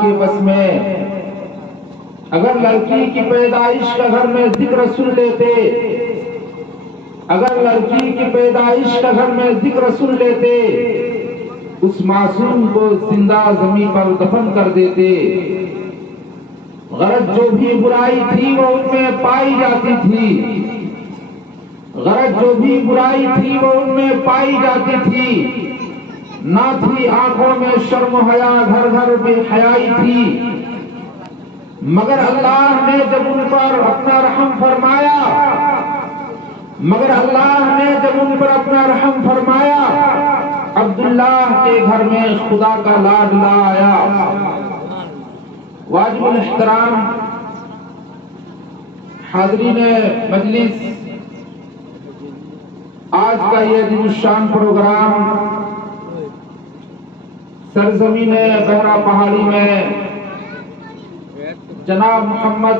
کے بس میں، اگر لڑکی کی پیدائش کا گھر میں ذکر سن لیتے، اگر لڑکی کی پیدائش کا گھر میں ذکر سن لیتے، اس معصوم کو زندہ زمین پر دفن کر دیتے۔ غرض جو بھی برائی تھی وہ ان میں پائی جاتی تھی، غرض جو بھی برائی تھی وہ ان میں پائی جاتی تھی، نہ تھی آنکھوں میں شرم و حیا، گھر گھر بے حیائی تھی۔ مگر اللہ نے جب ان پر اپنا رحم فرمایا، مگر اللہ نے جب ان پر اپنا رحم فرمایا، عبداللہ کے گھر میں خدا کا لاڈلا آیا۔ واجب الاحترام حاضرین مجلس، آج کا یہ عظیم الشان پروگرام سرزمین بحرہ پہاڑی میں جناب محمد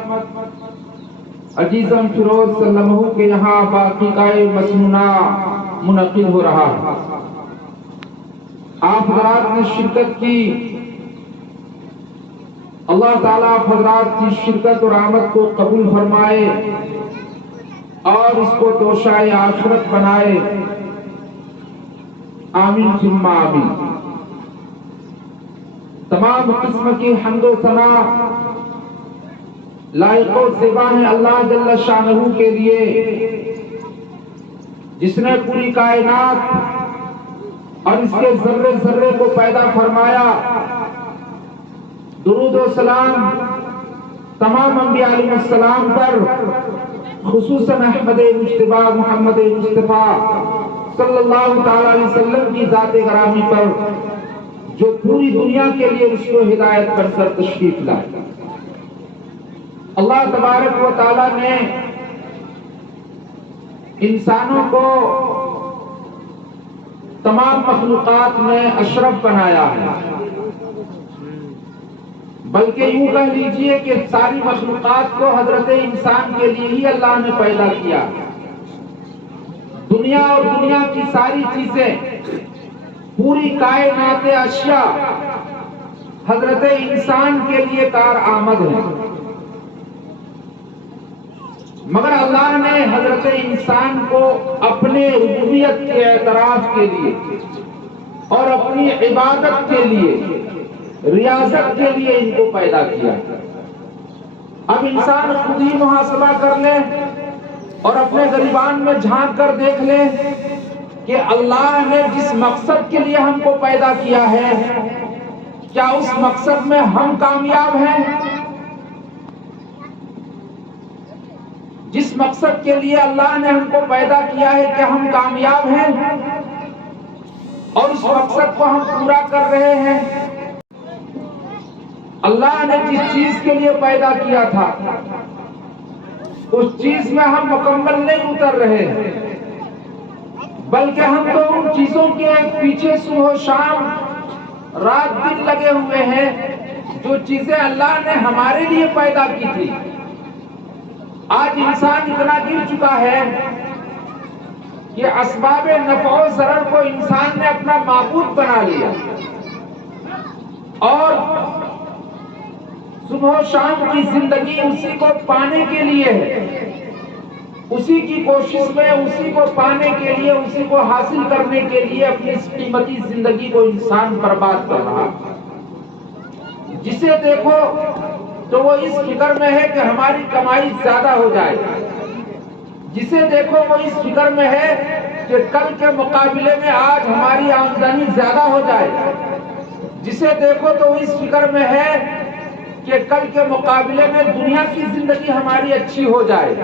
عزیزم فیروز صلی اللہ علیہ وسلم کے یہاں باقیقۂ مسنونہ منعقد ہو رہا ہے۔ آپ حضرات نے شرکت کی، اللہ تعالیٰ آپ حضرات کی شرکت اور آمد کو قبول فرمائے اور اس کو توشائے آخرت بنائے، آمین ثم آمین۔ تمام قسم کی حمد و ثنا لائق و زیبا ہے اللہ جل شانہ کے لیے، جس نے پوری کائنات اور اس کے ذرے ذرے کو پیدا فرمایا۔ درود و سلام تمام انبیاء علیہ السلام پر، خصوصاً احمد مجتبی محمد مصطفیٰ صلی اللہ تعالی علیہ وسلم کی ذات گرامی پر، جو پوری دنیا کے لیے رشد و ہدایت بن کر تشریف لائے۔ اللہ تبارک و تعالی نے انسانوں کو تمام مخلوقات میں اشرف بنایا ہے، بلکہ یوں کہہ لیجئے کہ ساری مخلوقات کو حضرت انسان کے لیے ہی اللہ نے پیدا کیا۔ دنیا اور دنیا کی ساری چیزیں، پوری کائنات اشیاء حضرت انسان کے لیے کارآمد ہیں، مگر اللہ نے حضرت انسان کو اپنے ربوبیت کے اعتراف کے لیے اور اپنی عبادت کے لیے، ریاضت کے لیے ان کو پیدا کیا۔ اب انسان خود ہی محاسبہ کر لے اور اپنے گریبان میں جھانک کر دیکھ لے کہ اللہ نے جس مقصد کے لیے ہم کو پیدا کیا ہے، کیا اس مقصد میں ہم کامیاب ہیں؟ جس مقصد کے لیے اللہ نے ہم کو پیدا کیا ہے، کیا ہم کامیاب ہیں اور اس مقصد کو ہم پورا کر رہے ہیں؟ اللہ نے جس چیز کے لیے پیدا کیا تھا اس چیز میں ہم مکمل نہیں اتر رہے ہیں، بلکہ ہم تو ان چیزوں کے پیچھے صبح و شام رات دن لگے ہوئے ہیں جو چیزیں اللہ نے ہمارے لیے پیدا کی تھی۔ آج انسان اتنا گر چکا ہے کہ اسباب نفع و ضرر کو انسان نے اپنا معبود بنا لیا، اور صبح و شام کی زندگی اسی کو پانے کے لیے ہے، اسی کی کوشش میں، اسی کو پانے کے لیے، اسی کو حاصل کرنے کے لیے اپنی اس قیمتی زندگی کو انسان برباد کر رہا۔ جسے دیکھو تو وہ اس فکر میں ہے کہ ہماری کمائی زیادہ ہو جائے، جسے دیکھو وہ اس فکر میں ہے کہ کل کے مقابلے میں آج ہماری آمدنی زیادہ ہو جائے، جسے دیکھو تو وہ اس فکر میں ہے کہ کل کے مقابلے میں دنیا کی زندگی ہماری اچھی ہو جائے۔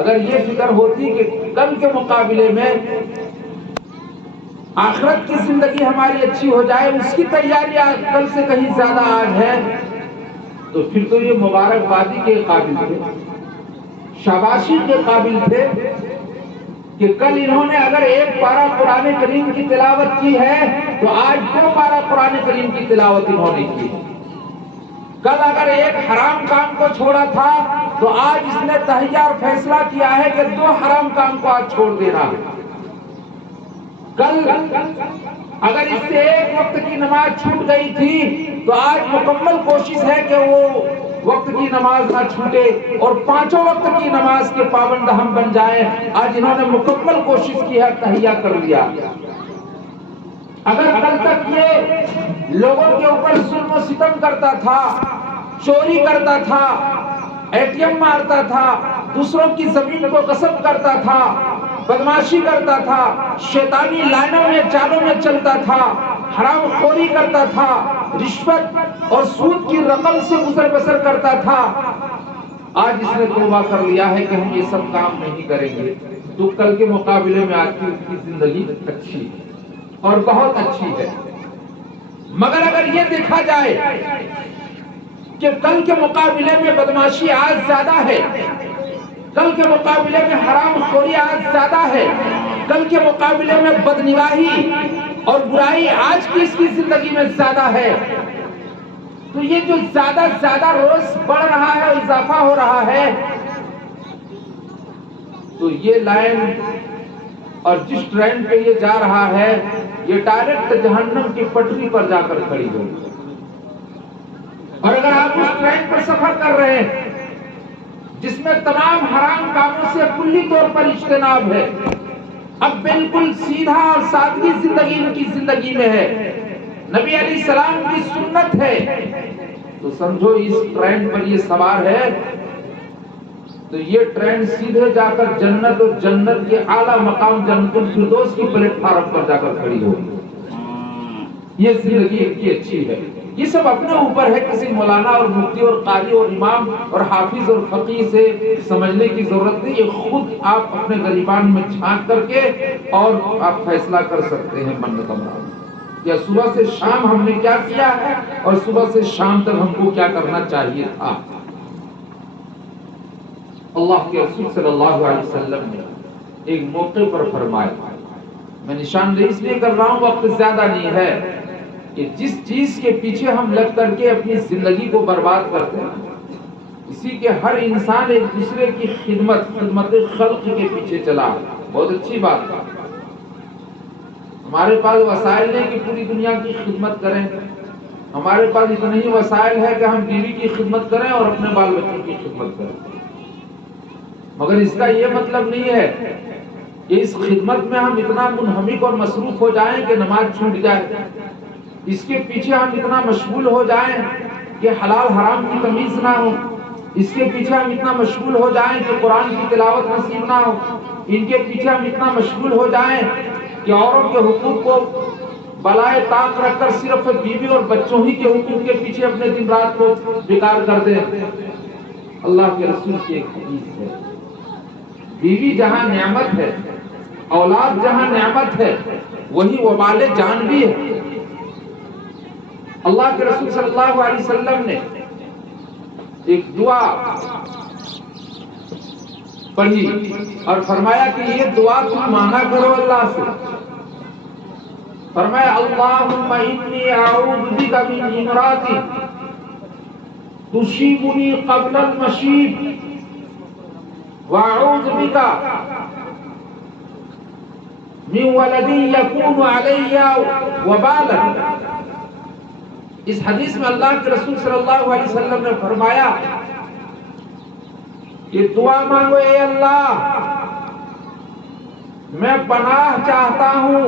اگر یہ فکر ہوتی کہ کل کے مقابلے میں آخرت کی زندگی ہماری اچھی ہو جائے، اس کی تیاری کل سے کہیں زیادہ آج ہے، تو پھر تو یہ مبارک بادی کے قابل تھے، شاباشی کے قابل تھے کہ کل انہوں نے اگر ایک پارہ قرآن کریم کی تلاوت کی ہے تو آج 2 پارہ قرآن کریم کی تلاوت انہوں نے کی۔ کل اگر ایک حرام کام کو چھوڑا تھا تو آج اس نے تہیہ اور فیصلہ کیا ہے کہ 2 حرام کام کو آج چھوڑ دینا۔ کل اگر اس سے ایک وقت کی نماز چھوٹ گئی تھی تو آج مکمل کوشش ہے کہ وہ وقت کی نماز نہ چھوٹے اور 5 وقت کی نماز کے پابند ہم بن جائیں. آج انہوں نے مکمل کوشش کی ہے، تہیا کر لیا. اگر کل تک یہ لوگوں کے اوپر ظلم و ستم کرتا تھا، چوری کرتا تھا، ATM مارتا تھا، دوسروں کی زمین کو غصب کرتا تھا، بدماشی کرتا تھا، شیطانی لائنوں میں چالوں میں چلتا تھا، حرام خوری کرتا تھا، رشوت اور سود کی رقم سے گزر بسر کرتا تھا، آج اس نے توبہ کر لیا ہے کہ ہم یہ سب کام نہیں کریں گے، تو کل کے مقابلے میں آج کی زندگی اچھی ہے اور بہت اچھی ہے. مگر اگر یہ دیکھا جائے کہ کل کے مقابلے میں بدماشی آج زیادہ ہے، کل کے مقابلے میں حرام خوری آج زیادہ ہے، کل کے مقابلے میں بدنگاہی اور برائی آج کی اس کی زندگی میں زیادہ ہے، تو یہ جو زیادہ روز بڑھ رہا ہے اور اضافہ ہو رہا ہے، تو یہ لائن اور جس ٹرین پہ یہ جا رہا ہے یہ ڈائریکٹ جہنم کی پٹری پر جا کر کھڑی ہوگی. اور اگر آپ اس ٹرین پر سفر کر رہے ہیں جس میں تمام حرام کاموں سے کلی طور پر اجتناب ہے، اب بالکل سیدھا اور سادگی زندگی ان کی زندگی میں ہے، نبی علیہ السلام کی سنت ہے، تو سمجھو اس ٹرین پر یہ سوار ہے تو یہ ٹرین سیدھے جا کر جنت اور جنت کے اعلیٰ مقام جنت الفردوس کی پلیٹ فارم پر جا کر کھڑی ہوگی. یہ زندگی ان کی اچھی ہے. یہ سب اپنے اوپر ہے، کسی مولانا اور مفتی اور قاری اور امام اور حافظ اور فقیہ سے سمجھنے کی ضرورت نہیں. یہ خود آپ اپنے گریبان میں جھانک کر کے اور آپ فیصلہ کر سکتے ہیں من کمران یا صبح سے شام ہم نے کیا کیا ہے اور صبح سے شام تک ہم کو کیا کرنا چاہیے تھا. اللہ کے رسول صلی اللہ علیہ وسلم نے ایک موقع پر فرمایا، میں نشاندہی اس لیے کر رہا ہوں، وقت زیادہ نہیں ہے، کہ جس چیز کے پیچھے ہم لگ کر کے اپنی زندگی کو برباد کرتے ہیں، اسی کے ہر انسان ایک دوسرے کی خدمت خلق کے پیچھے چلا. بہت اچھی بات ہے. ہمارے پاس وسائل نہیں کہ پوری دنیا کی خدمت کریں، ہمارے پاس اتنے ہی وسائل ہے کہ ہم بیوی کی خدمت کریں اور اپنے بال بچوں کی خدمت کریں. مگر اس کا یہ مطلب نہیں ہے کہ اس خدمت میں ہم اتنا منہمک اور مصروف ہو جائیں کہ نماز چھوٹ جائے، اس کے پیچھے ہم اتنا مشغول ہو جائیں کہ حلال حرام کی تمیز نہ ہو، اس کے پیچھے ہم اتنا مشغول ہو جائیں کہ قرآن کی تلاوت نصیب نہ ہو، ان کے پیچھے ہم اتنا مشغول ہو جائیں کہ اوروں کے حقوق کو بالائے طاق رکھ کر صرف بیوی اور بچوں ہی کے حقوق کے پیچھے اپنے دن رات کو بیکار کر دیں. اللہ کے رسول کی ایک حدیث ہے، بیوی جہاں نعمت ہے، اولاد جہاں نعمت ہے، وہی وبال جان بھی ہے. اللہ کے رسول صلی اللہ علیہ وسلم نے ایک دعا پڑھی اور فرمایا کہ یہ دعا تم مانگا کرو اللہ سے. فرمایا اللہم انی اعوذ بک من امراۃ تصیبنی قبل المشیب واعوذ بک من ولد یکون علی وبالا. اس حدیث میں اللہ کے رسول صلی اللہ علیہ وسلم نے فرمایا کہ دعا مانگو، اے اللہ میں پناہ چاہتا ہوں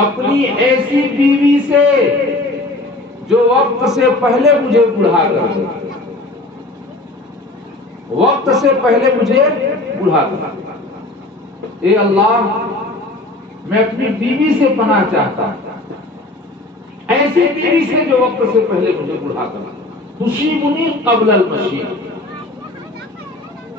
اپنی ایسی بیوی سے جو وقت سے پہلے مجھے بڑھا کر دے، وقت سے پہلے مجھے بڑھا کر دے. اے اللہ میں اپنی بیوی سے پناہ چاہتا ہوں، ایسی بیوی سے جو وقت سے پہلے مجھے بڑھا کر دے. تصیبنی قبل المشیب.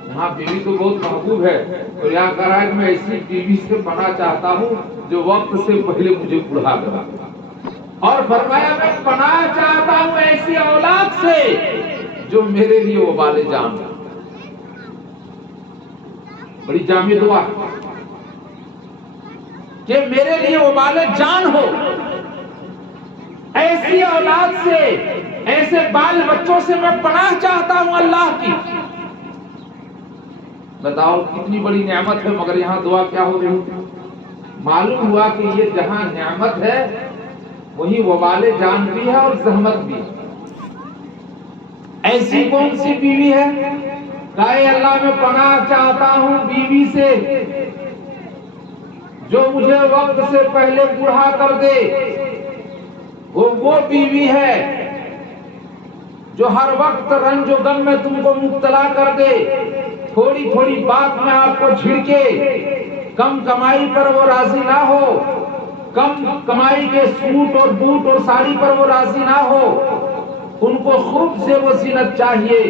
یہاں بیوی تو بہت محبوب ہے، تو یہاں کہہ رہا ہے کہ میں ایسی بیوی سے پناہ چاہتا ہوں جو وقت سے پہلے مجھے بڑھا کر دے. اور فرمایا میں پناہ چاہتا ہوں ایسی اولاد سے جو میرے لیے وبال جان ہو. بڑی جامع دعا کہ میرے لیے وبال جان ہو. ایسی اولاد سے، ایسے بال بچوں سے میں پناہ چاہتا ہوں اللہ کی. بتاؤ کتنی بڑی نعمت ہے، مگر یہاں دعا کیا ہو رہی ہے؟ معلوم ہوا کہ یہ جہاں نعمت ہے وہی وبال جان بھی ہے اور زحمت بھی ہے۔ ایسی کون سی بیوی ہے کہ اے اللہ میں پناہ چاہتا ہوں بیوی سے جو مجھے وقت سے پہلے بوڑھا کر دے۔ وہ بیوی ہے جو ہر وقت رنج و غم میں تم کو مبتلا کر دے، تھوڑی تھوڑی بات میں آپ کو جھڑکے، کم کمائی پر وہ راضی نہ ہو، کم کمائی کے سوٹ اور بوٹ اور ساڑی پر وہ راضی نہ ہو، ان کو خوب سے وہ زینت چاہیے،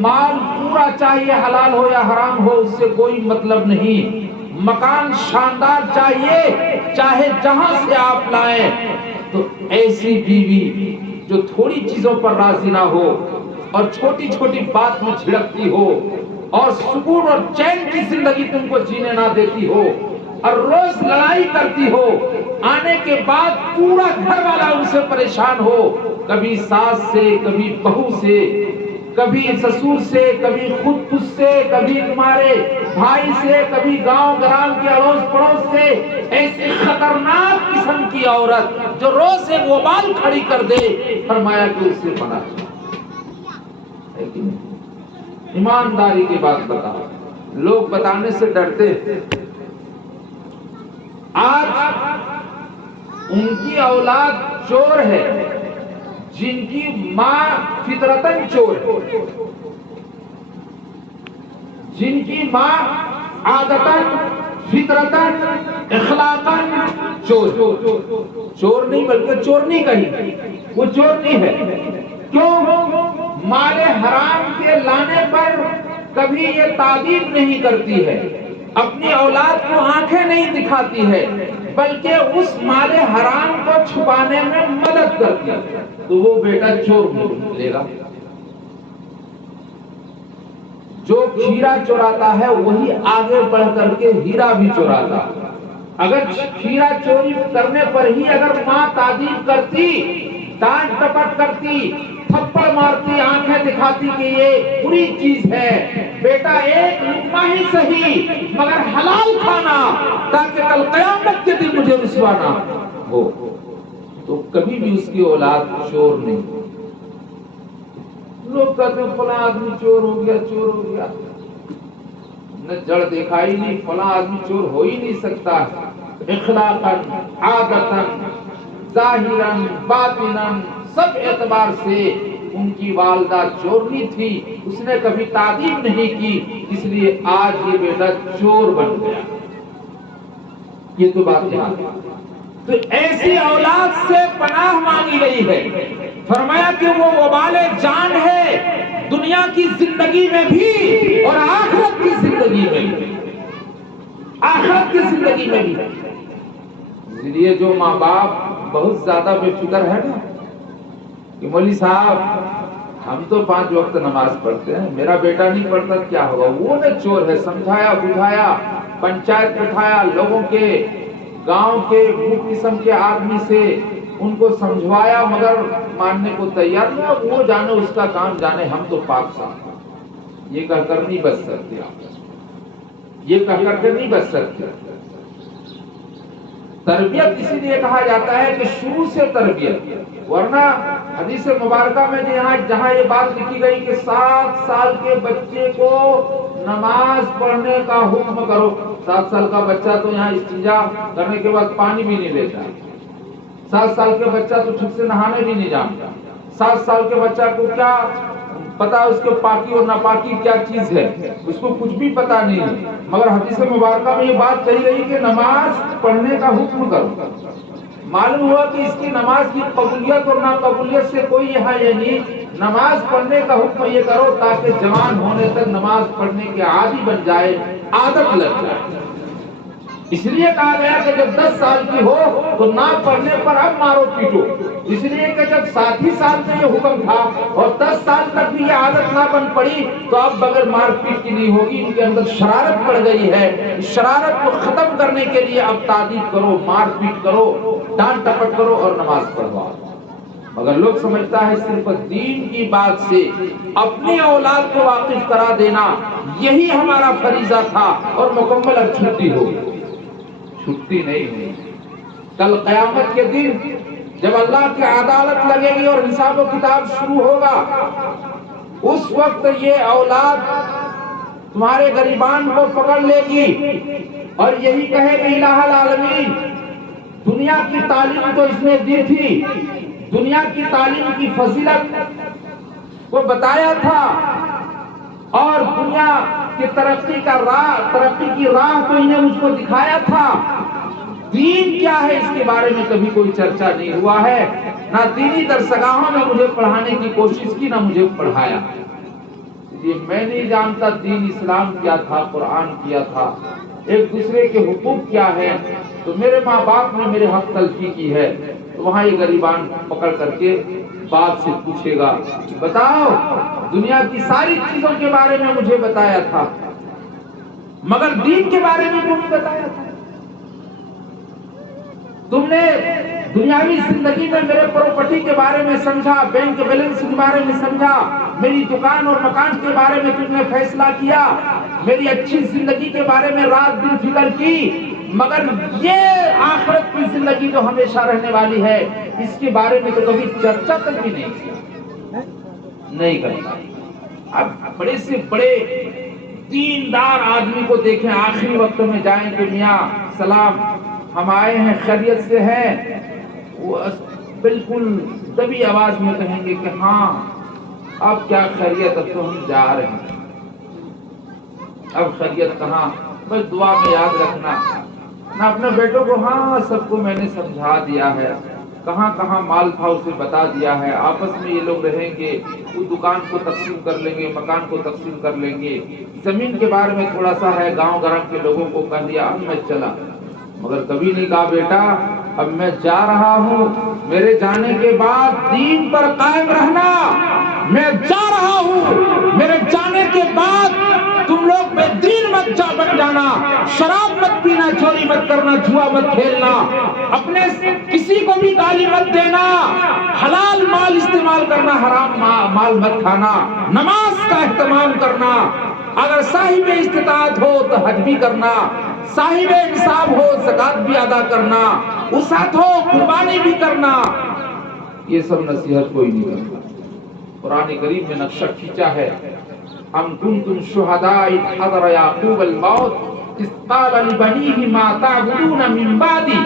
مال پورا چاہیے، حلال ہو یا حرام ہو اس سے کوئی مطلب نہیں، مکان شاندار چاہیے چاہے جہاں سے آپ لائیں۔ تو ایسی بیوی جو تھوڑی چیزوں پر راضی نہ ہو اور چھوٹی چھوٹی بات میں جھڑکتی ہو اور سکون اور چین کی زندگی تم کو جینے نہ دیتی ہو اور روز لڑائی کرتی ہو، آنے کے بعد پورا گھر والا ان سے پریشان ہو، کبھی ساس سے، کبھی بہو سے، کبھی سسور سے، کبھی خود سے، کبھی تمہارے بھائی سے، کبھی گاؤں گرام کے اڑوس پڑوس سے، ایسی خطرناک قسم کی عورت جو روز سے وبال کھڑی کر دے، فرمایا کہ اس سے پناہ ہے کہ نہیں؟ ایمانداری کی بات بتا، لوگ بتانے سے ڈرتے ہیں۔ آج ان کی اولاد چور ہے جن کی ماں فطرتاً چور ہے، جن کی ماں عادتاً فطرتاً اخلاقاً چور نہیں بلکہ چورنی کہی، وہ چورنی ہے۔ کیوں؟ مال حرام کے لانے پر کبھی یہ تعبیر نہیں کرتی ہے، اپنی اولاد کو آنکھیں نہیں دکھاتی ہے، بلکہ اس مال حرام کو چھپانے میں مدد کرتی ہے، تو وہ بیٹا چور ملے گا۔ جو کھیرا چوراتا ہے وہی آگے بڑھ کر کے ہیرا بھی چوراتا۔ اگر کھیرا چوری کرنے پر ہی اگر ماں تعریف کرتی، ڈانٹ ٹپٹ کرتی، تھپڑ مارتی، آنکھیں دکھاتی کہ یہ بری چیز ہے، بیٹا ایک لقمہ ہی صحیح مگر حلال کھانا تاکہ کل قیامت کے دن مجھے رسوا نہ ہو، تو کبھی بھی اس کی اولاد چور نہیں۔ لوگ کہتے ہیں فلاں آدمی چور ہو گیا، چور ہو گیا، نے جڑ دیکھا ہی نہیں، فلاں آدمی چور ہو ہی نہیں سکتا۔ اخلاقاً، عادتاً، ظاہراً، باطناً، سب اعتبار سے ان کی والدہ چورنی تھی، اس نے کبھی تعظیم نہیں کی، اس لیے آج یہ بیٹا چور بن گیا۔ یہ تو بات یاد ہے۔ تو ایسی اولاد سے پناہ مانگی گئی ہے، فرمایا کہ وہ وبال جان ہے دنیا کی زندگی میں بھی اور آخرت کی زندگی میں بھی، آخرت کی زندگی میں بھی۔ اس لیے جو ماں باپ بہت زیادہ بے فکر ہے نا کہ مولوی صاحب ہم تو 5 وقت نماز پڑھتے ہیں، میرا بیٹا نہیں پڑھتا کیا ہوگا، وہ نہ چور ہے، سمجھایا بجھایا، پنچایت بٹھایا، لوگوں کے گاؤں کے مختلف قسم کے آدمی سے ان کو سمجھوایا مگر ماننے کو تیار نہیں، وہ جانے اس کا کام جانے، ہم تو پاک صاحب، یہ کہہ کر نہیں بچ سکتے آپ، یہ کہہ کر کے نہیں بچ سکتے۔ تربیت اسی لیے کہا جاتا ہے کہ شروع سے تربیت، ورنہ حدیث مبارکہ میں جہاں یہ بات لکھی گئی کہ 7 سال کے بچے کو نماز پڑھنے کا حکم کرو، 7 سال کا بچہ تو یہاں استنجا کرنے کے بعد پانی بھی نہیں لیتا، 7 سال کے بچہ تو ٹھیک سے نہانے بھی نہیں جانتا، 7 سال کے بچہ کو کیا پتا اس کے پاکی اور ناپاکی کیا چیز ہے، اس کو کچھ بھی پتا نہیں، مگر حدیث مبارکہ میں یہ بات کہی گئی کہ نماز پڑھنے کا حکم کرو۔ معلوم ہوا کہ اس کی نماز کی قبولیت اور ناقبولیت سے کوئی یہاں یہ نہیں، نماز پڑھنے کا حکم یہ کرو تاکہ جوان ہونے تک نماز پڑھنے کے عادی بن جائے، عادت لگ جائے۔ اس لیے کہا گیا کہ جب 10 سال کی ہو تو نہ پڑھنے پر اب مارو پیٹو، اس لیے کہ جب 7 سال میں یہ حکم تھا اور 10 سال تک بھی یہ عادت نہ بن پڑی تو اب بغیر مار پیٹ کی نہیں ہوگی، ان کے اندر شرارت پڑ گئی ہے، اس شرارت کو ختم کرنے کے لیے اب تعدیب کرو، مار پیٹ کرو، ڈانٹ ٹپٹ کرو اور نماز پڑھواؤ۔ مگر لوگ سمجھتا ہے صرف دین کی بات سے اپنی اولاد کو واقف کرا دینا یہی ہمارا فریضہ تھا اور مکمل اب چھٹی ہوگی، چھٹی نہیں ہوئی۔ کل قیامت کے دن جب اللہ کی عدالت لگے گی اور حساب و کتاب شروع ہوگا، اس وقت یہ اولاد تمہارے غریبان کو پکڑ لے گی اور یہی کہے کہ الہ العالمین، دنیا کی تعلیم تو اس نے دی تھی، دنیا کی تعلیم کی فضیلت کو بتایا تھا اور دنیا کی ترقی کی راہ تو انہیں مجھ کو دکھایا تھا، دین کیا ہے اس کے بارے میں کبھی کوئی چرچا نہیں ہوا ہے، نہ دینی درسگاہوں میں مجھے پڑھانے کی کوشش کی، نہ مجھے پڑھایا۔ یہ میں نہیں جانتا دین اسلام کیا تھا، قرآن کیا تھا، ایک دوسرے کے حقوق کیا ہے، تو میرے ماں باپ نے میرے حق تلفی کی ہے، تو وہاں یہ غریبان پکڑ کر کے باپ سے پوچھے گا، بتاؤ دنیا کی ساری چیزوں کے بارے میں مجھے بتایا تھا مگر دین کے بارے میں کیوں نہیں بتایا تھا؟ تم نے دنیاوی زندگی میں میرے پراپرٹی کے بارے میں سمجھا، بینک بیلنس کے بارے میں سمجھا، میری دکان اور مکان کے بارے میں تم نے فیصلہ کیا، میری اچھی زندگی کے بارے میں رات دن فکر کی، مگر یہ آخرت کی زندگی جو ہمیشہ رہنے والی ہے اس کے بارے میں تو کبھی چرچا تک بھی نہیں کرتا۔ اب بڑے سے بڑے دیندار آدمی کو دیکھیں آخری وقت میں جائیں کہ میاں سلام، ہم آئے ہیں، خیریت سے ہیں، وہ بالکل دبی آواز میں کہیں گے کہ ہاں اب کیا خیریت، اب تو ہم جا رہے ہیں، اب خیریت کہاں، بس دعا میں یاد رکھنا۔ نہ اپنے بیٹوں کو ہاں سب کو میں نے سمجھا دیا ہے، کہاں کہاں مال تھا اسے بتا دیا ہے، آپس میں یہ لوگ رہیں گے، وہ دکان کو تقسیم کر لیں گے، مکان کو تقسیم کر لیں گے، زمین کے بارے میں تھوڑا سا ہے، گاؤں گھر کے لوگوں کو کہہ دیا، اب میں چلا، مگر کبھی نہیں کہا بیٹا اب میں جا رہا ہوں، میرے جانے کے بعد دین پر قائم رہنا، میں جا رہا ہوں، میرے جانے کے بعد تم لوگ بے دین مت بن جانا، شراب مت پینا، چوری مت کرنا، جوا مت کھیلنا، اپنے کسی کو بھی گالی مت دینا، حلال مال استعمال کرنا، حرام مال مت کھانا، نماز کا اہتمام کرنا، اگر صاحب استطاعت ہو تو حج بھی کرنا، صاحب نصاب ہو زکات بھی ادا کرنا، وسعت ہو قربانی بھی کرنا۔ یہ سب نصیحت کوئی نہیں کرتا۔ قرآن کریم میں نقشہ کھینچا ہے، ام کنتم شہداء اذ حضر یعقوب الموت اذ قال لبنیہ ما تعبدون من بعدی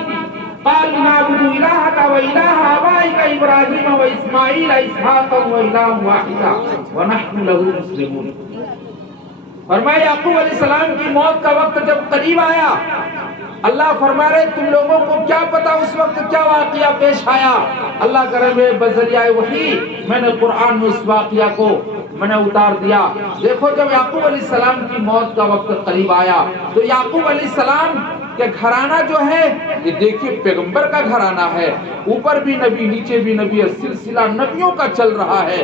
قالوا نعبد الہک و الہ آبائک ابراہیم و اسماعیل اسحاق و الہ واحدا ونحن له مسلمون۔ فرمایا یعقوب علیہ السلام کی موت کا وقت جب قریب آیا، اللہ فرما رہے تم لوگوں کو کیا پتا اس وقت کیا واقعہ پیش آیا، اللہ کرے میں بذریعہ وحی میں نے قرآن میں اس واقعہ کو میں نے اتار دیا۔ دیکھو جب یعقوب علیہ السلام کی موت کا وقت قریب آیا تو یعقوب علیہ السلام کے گھرانہ جو ہے یہ دیکھیے پیغمبر کا گھرانہ ہے، اوپر بھی نبی نیچے بھی نبی، سلسلہ نبیوں کا چل رہا ہے،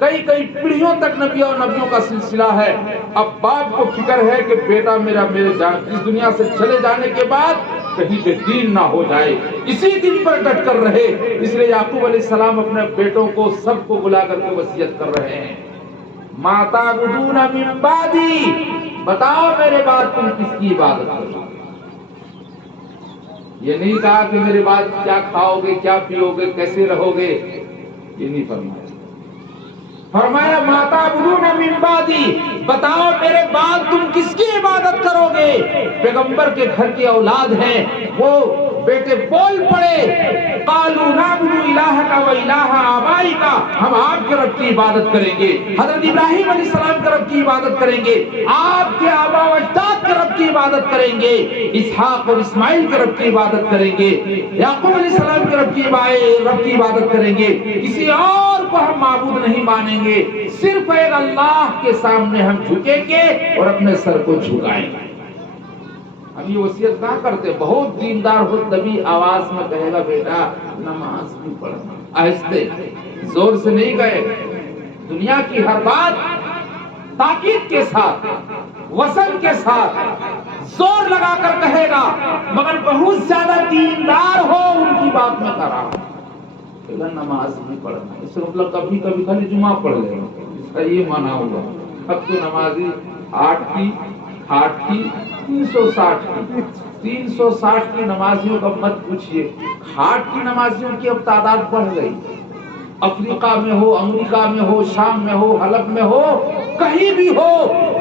کئی پیڑھیوں تک نبیوں کا سلسلہ ہے۔ اب باپ کو فکر ہے کہ بیٹا میرا اس دنیا سے چلے جانے کے بعد کہیں بے دین نہ ہو جائے، اسی دن پر ڈٹ کر رہے، اس لیے یعقوب علیہ السلام اپنے بیٹوں کو سب کو بلا کر کے وصیت کر رہے ہیں، ما تعبدون من بعدی، بتاؤ میرے بعد تم کس کی عبادت کرو۔ یہ نہیں کہا کہ میرے بعد کیا کھاؤ گے، کیا پیو گے، کیسے رہو گے، یہ نہیں فرمایا۔ فرمایا ما تعبدون من بعدی، بتاؤ میرے بعد تم کس کی عبادت کرو گے۔ پیغمبر کے گھر کی اولاد ہیں، وہ بیٹے بول پڑے، قالوا نعبد الہک و الہ آبائک، ہم آپ کے رب کی عبادت کریں گے، حضرت ابراہیم علیہ السلام کے رب کی عبادت کریں گے، آپ کے آبا و اجداد کے رب کی عبادت کریں گے، اسحاق اور اسماعیل کے رب کی عبادت کریں گے، یعقوب علیہ السلام کے رب کی عبادت کریں گے، کسی اور کو ہم معبود نہیں مانیں گے، صرف ایک اللہ کے سامنے ہم جھکیں گے اور اپنے سر کو جھکائیں گے۔ ہم یہ وصیت نہ کرتے، بہت دیندار ہو تبھی آواز میں کہے گا بیٹا نماز بھی پڑھنا، آہستہ، زور سے نہیں گئے، دنیا کی ہر بات تاکید کے ساتھ، وصل کے ساتھ زور لگا کر کہے گا، مگر بہت زیادہ دیندار ہو ان کی بات میں کر رہا ہوں، نماز بھی پڑھنا، اس سے مطلب کبھی کبھی خالی جمعہ پڑھ لے گا، اس کا یہ مانا ہوگا، اب تو نمازی 8 کی 60 کی 360 کی 360 کی نمازیوں کا مت پوچھیے. 60 کی نمازیوں کی اب تعداد بڑھ گئی. افریقہ میں ہو، امریکہ میں ہو، شام میں ہو، حلب میں ہو، کہیں بھی ہو،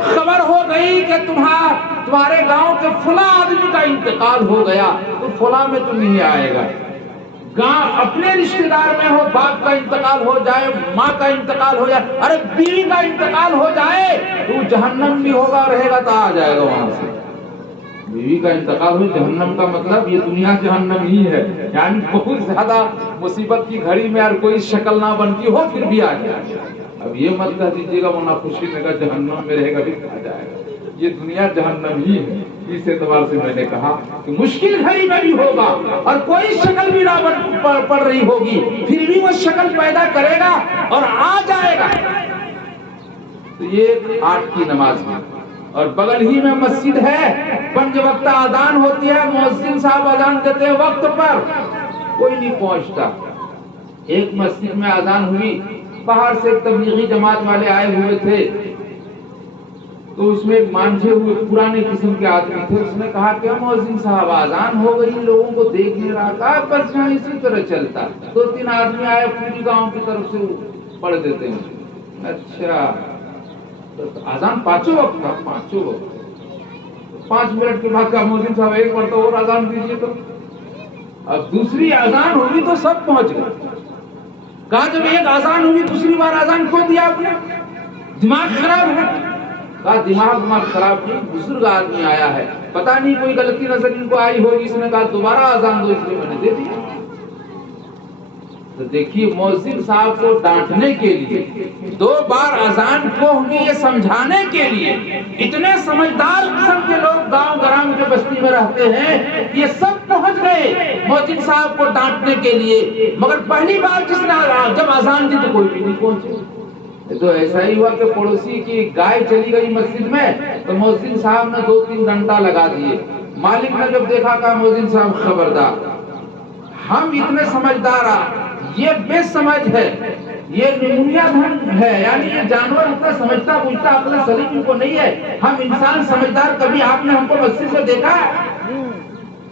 خبر ہو گئی کہ تمہارے گاؤں کے فلاں آدمی کا انتقال ہو گیا تو فلاں میں تو نہیں آئے گا. گاؤں اپنے رشتہ دار میں ہو، باپ کا انتقال ہو جائے، ماں کا انتقال ہو جائے، ارے بیوی کا انتقال ہو جائے تو جہنم بھی ہوگا، رہے گا تو آ جائے گا وہاں سے. بیوی کا انتقال ہو جہنم کا مطلب یہ دنیا جہنم ہی ہے، یعنی بہت زیادہ مصیبت کی گھڑی میں اور کوئی شکل نہ بنتی ہو پھر بھی آ جائے. اب یہ مت کہہ دیجیے گا ورنہ خوشی میں کا جہنم میں رہے گا بھی آ جائے گا. یہ دنیا جہنم ہی ہے. اس اعتبار سے میں نے کہا کہ مشکل گھڑی میں بھی ہوگا اور کوئی شکل بھی نہ پڑ رہی ہوگی پھر بھی وہ شکل پیدا کرے گا اور آ جائے گا. تو یہ 8 کی نماز ہے اور بغل ہی میں مسجد ہے. 5 وقت اذان ہوتی ہے، مؤذن صاحب اذان دیتے ہیں وقت پر، کوئی نہیں پہنچتا. ایک مسجد میں اذان ہوئی، باہر سے تبلیغی جماعت والے آئے ہوئے تھے تو اس میں ایک مانجھے ہوئے پرانے قسم کے آدمی تھے. اس نے کہا کہ مؤذن صاحب اذان ہو گئی، لوگوں کو دیکھ نہیں رہا. کہا بس یہاں اسی طرح چلتا. 2-3 آدمی آئے پوری گاؤں کی طرف سے پڑھ دیتے ہیں. اچھا اذان 5 وقت تھا، 5 وقت. 5 منٹ کے بعد کا مؤذن صاحب ایک مرتبہ اور اذان دیجیے. تو اب دوسری اذان ہوئی تو سب پہنچ گئے. کہا جب ایک اذان ہوئی دوسری بار اذان کیوں دیا آپ نے؟ دماغ خراب ہے. کہا دماغ خراب نہیں، بزرگ آدمی آیا ہے، پتہ نہیں کوئی غلطی نظر ان کو آئی ہوگی، اس نے کہا دوبارہ اذان دو، اس لیے میں نے دے دیا. تو دیکھیے مؤذن صاحب کو ڈانٹنے کے لیے 2 بار اذان کو ہوگی یہ سمجھانے کے لیے اتنے سمجھدار قسم کے لوگ گاؤں گرام کے بستی میں رہتے ہیں، یہ سب پہنچ گئے مؤذن صاحب کو ڈانٹنے کے لیے. مگر پہلی بار جس نے جب اذان دی تو کوئی بھی نہیں پہنچے. تو ایسا ہی ہوا کہ پڑوسی کی گائے چلی گئی مسجد میں تو مؤذن صاحب نے 2-3 گھنٹہ لگا دیے. مالک نے جب دیکھا کہا مؤذن صاحب خبردار، ہم اتنے سمجھدار، یہ بے سمجھ ہے، یہ نمونیا دھن ہے، یعنی یہ جانور اتنا سمجھتا بوجھتا عقل سلیم ان کو نہیں ہے. ہم انسان سمجھدار، کبھی آپ نے ہم کو مسجد میں دیکھا ہے؟